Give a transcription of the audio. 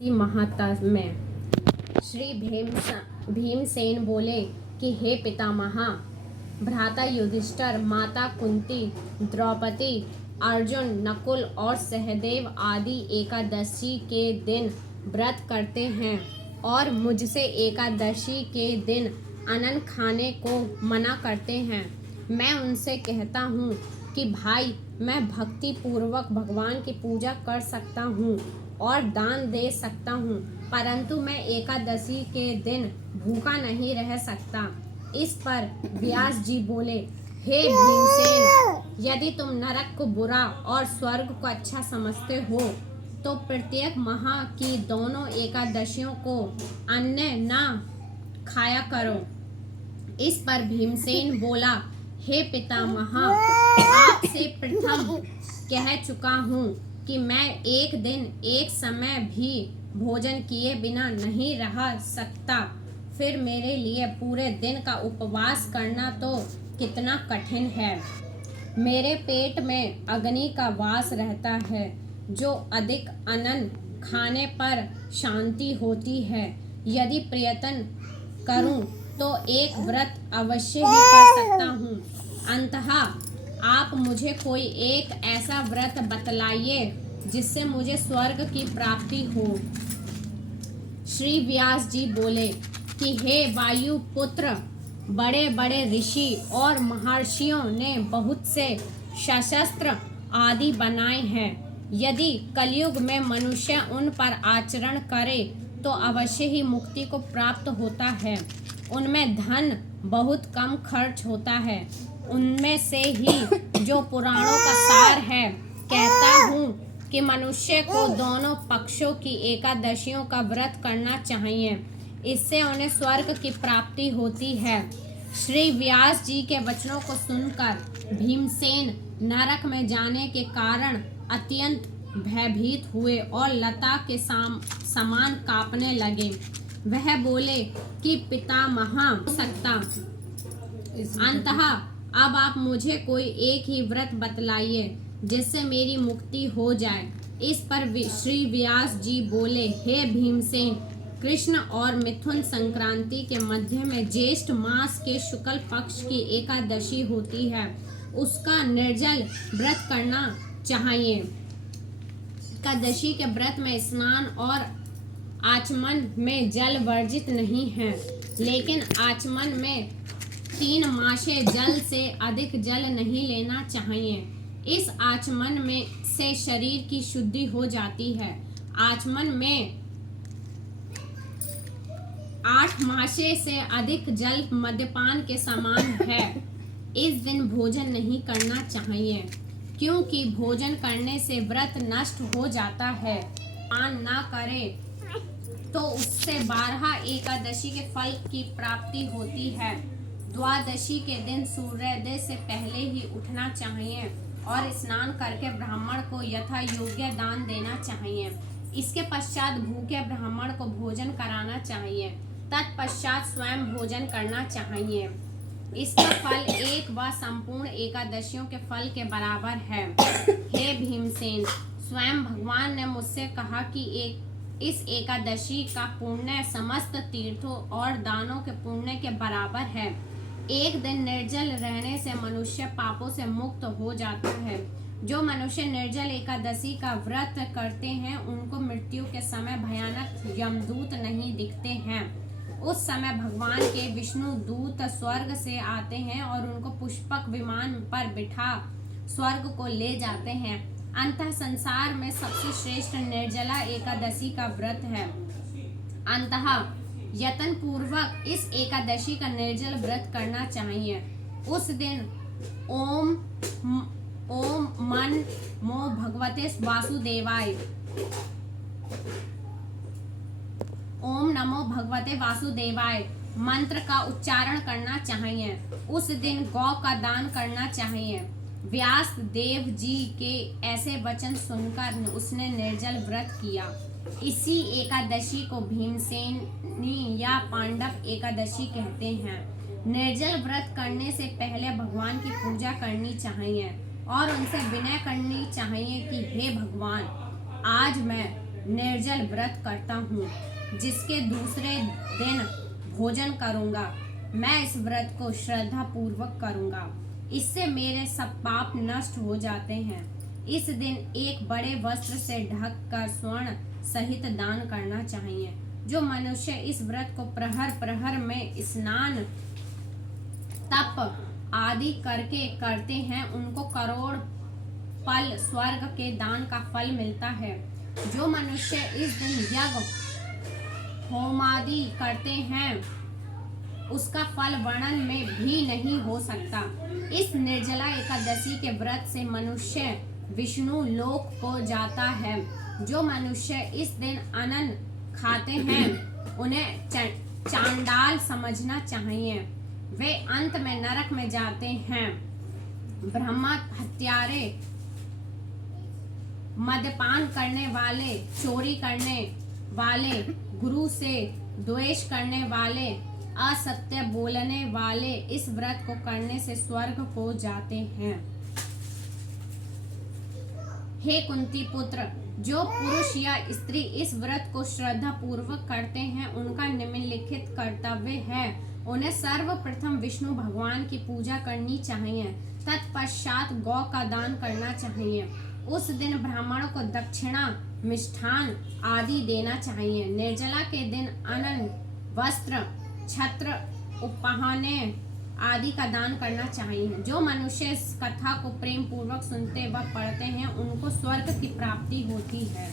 महात्म्य। श्री भीमसेन बोले कि हे पितामह, भ्राता युधिष्ठिर, माता कुंती, द्रौपदी, अर्जुन, नकुल और सहदेव आदि एकादशी के दिन व्रत करते हैं और मुझसे एकादशी के दिन अन्न खाने को मना करते हैं। मैं उनसे कहता हूँ कि भाई, मैं भक्ति पूर्वक भगवान की पूजा कर सकता हूँ और दान दे सकता हूँ, परंतु मैं एकादशी के दिन भूखा नहीं रह सकता। इस पर व्यास जी बोले, हे भीमसेन, यदि तुम नरक को बुरा और स्वर्ग को अच्छा समझते हो तो प्रत्येक माह की दोनों एकादशियों को अन्न न खाया करो। इस पर भीमसेन बोला, हे पितामह, आपसे प्रथम कह चुका हूँ कि मैं एक दिन एक समय भी भोजन किए बिना नहीं रह सकता, फिर मेरे लिए पूरे दिन का उपवास करना तो कितना कठिन है। मेरे पेट में अग्नि का वास रहता है, जो अधिक अन्न खाने पर शांति होती है। यदि प्रयत्न करूं तो एक व्रत अवश्य ही कर सकता हूं। अंततः आप मुझे कोई एक ऐसा व्रत बतलाइए जिससे मुझे स्वर्ग की प्राप्ति हो। श्री व्यास जी बोले कि हे वायु पुत्र, बड़े बड़े ऋषि और महर्षियों ने बहुत से शस्त्र आदि बनाए हैं। यदि कलयुग में मनुष्य उन पर आचरण करे तो अवश्य ही मुक्ति को प्राप्त होता है। उनमें धन बहुत कम खर्च होता है। उनमें से ही जो पुराणों का सार है, कहता हूँ कि मनुष्य को दोनों पक्षों की एकादशियों का व्रत करना चाहिए। इससे उन्हें स्वर्ग की प्राप्ति होती है। श्री व्यास जी के वचनों को सुनकर भीमसेन नरक में जाने के कारण अत्यंत भयभीत हुए और लता के समान कांपने लगे। वह बोले कि पितामह, हो सकता, अंततः अब आप मुझे कोई एक ही व्रत बतलाइए जिससे मेरी मुक्ति हो जाए। इस पर श्री व्यास जी बोले, हे भीमसेन, कृष्ण और मिथुन संक्रांति के मध्य में ज्येष्ठ मास के शुक्ल पक्ष की एकादशी होती है, उसका निर्जल व्रत करना चाहिए। एकादशी के व्रत में स्नान और आचमन में जल वर्जित नहीं है, लेकिन आचमन में 3 मासे जल से अधिक जल नहीं लेना चाहिए। इस आचमन में से शरीर की शुद्धि हो जाती है। आचमन में 8 मासे से अधिक जल मद्यपान के समान है। इस दिन भोजन नहीं करना चाहिए, क्योंकि भोजन करने से व्रत नष्ट हो जाता है। पान न करे तो उससे 12 एकादशी के फल की प्राप्ति होती है। द्वादशी के दिन सूर्योदय से पहले ही उठना चाहिए और स्नान करके ब्राह्मण को यथा योग्य दान देना चाहिए। इसके पश्चात भूखे ब्राह्मण को भोजन कराना चाहिए। तत्पश्चात स्वयं भोजन करना चाहिए। इसका फल एक व संपूर्ण एकादशियों के फल के बराबर है। हे भीमसेन, स्वयं भगवान ने मुझसे कहा कि इस एकादशी का पुण्य समस्त तीर्थों और दानों के पुण्य के बराबर है। एक दिन निर्जल रहने से मनुष्य पापों से मुक्त हो जाता है। जो मनुष्य निर्जल एकादशी का व्रत करते हैं, उनको मृत्यु के समय भयानक यमदूत नहीं दिखते हैं। उस समय भगवान के विष्णु दूत स्वर्ग से आते हैं और उनको पुष्पक विमान पर बिठा स्वर्ग को ले जाते हैं। अंततः संसार में सबसे श्रेष्ठ निर्जला एकादशी का व्रत है। अंततः यत्न पूर्वक इस एकादशी का निर्जल व्रत करना चाहिए। उस दिन ओम मन मो भगवते वासुदेवाय, ओम नमो भगवते वासुदेवाय मंत्र का उच्चारण करना चाहिए। उस दिन गौ का दान करना चाहिए। व्यास देव जी के ऐसे वचन सुनकर उसने निर्जल व्रत किया। इसी एकादशी को भीमसेनी या पांडव एकादशी कहते हैं। निर्जल व्रत करने से पहले भगवान की पूजा करनी चाहिए और उनसे विनय करनी चाहिए कि हे भगवान, आज मैं निर्जल व्रत करता हूँ, जिसके दूसरे दिन भोजन करूँगा। मैं इस व्रत को श्रद्धा पूर्वक करूँगा, इससे मेरे सब पाप नष्ट हो जाते हैं। इस दिन एक बड़े वस्त्र से ढक कर स्वर्ण सहित दान करना चाहिए। जो मनुष्य इस व्रत को प्रहर प्रहर में स्नान तप आदि करके करते हैं, उनको करोड़ फल स्वर्ग के दान का फल मिलता है। जो मनुष्य इस दिन यज्ञ होमादि करते हैं, उसका फल वर्णन में भी नहीं हो सकता। इस निर्जला एकादशी के व्रत से मनुष्य विष्णु लोक को जाता है। जो मनुष्य इस दिन अन्न खाते हैं, उन्हें चांडाल समझना चाहिए। वे अंत में नरक में जाते हैं। ब्रह्मा हत्यारे, मद्यपान करने वाले, चोरी करने वाले, गुरु से द्वेष करने वाले, असत्य बोलने वाले इस व्रत को करने से स्वर्ग को जाते हैं। हे कुंती पुत्र, जो पुरुष या स्त्री इस व्रत को श्रद्धा पूर्वक करते हैं, उनका निम्नलिखित कर्तव्य है। उन्हें सर्वप्रथम विष्णु भगवान की पूजा करनी चाहिए। तत्पश्चात गौ का दान करना चाहिए। उस दिन ब्राह्मण को दक्षिणा, मिष्ठान आदि देना चाहिए। निर्जला के दिन अन्न, वस्त्र, छत्र, उपहाने आदि का दान करना चाहिए। जो मनुष्य इस कथा को प्रेम पूर्वक सुनते व पढ़ते हैं, उनको स्वर्ग की प्राप्ति होती है।